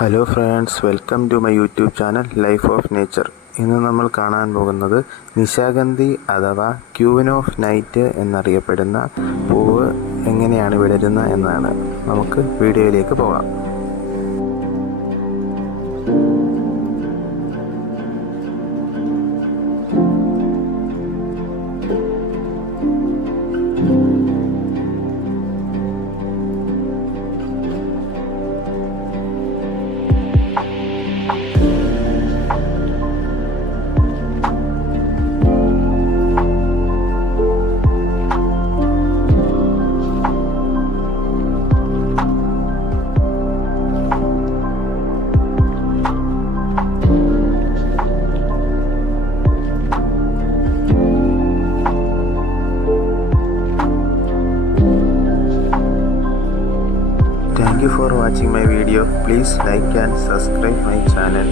Hello friends, welcome to my YouTube channel life of nature. ഇന്ന് നമ്മൾ കാണാൻ പോകുന്നത് നിശാഗന്ധി അഥവാ ക്യൂൻ ഓഫ് നൈറ്റ് എന്നറിയപ്പെടുന്ന പൂവ് എങ്ങനെയാണ് വിടരുന്നത് എന്നാണ്. നമുക്ക് വീഡിയോയിലേക്ക് പോകാം. Thank you for watching my video. Please like and subscribe my channel.